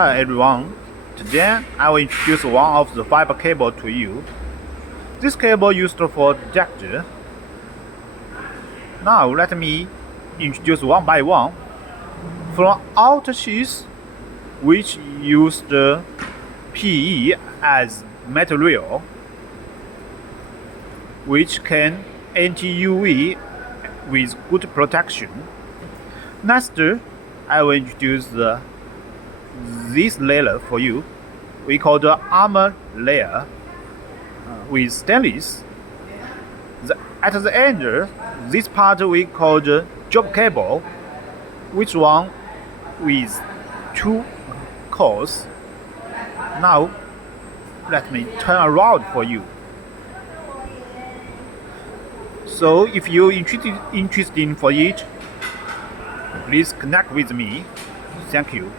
Hi everyone, today I will introduce one of the fiber cable to you. This cable used for Duct. Now let me introduce one by one. From outer sheath, which used PE as material, which can anti-UV with good protection. Next, I will introduce this layer for you. We call the armor layer with stainless. At the end, this part we call the job cable, which one with two cores. Now, let me turn around for you. So, if you're interested for it, please connect with me. Thank you.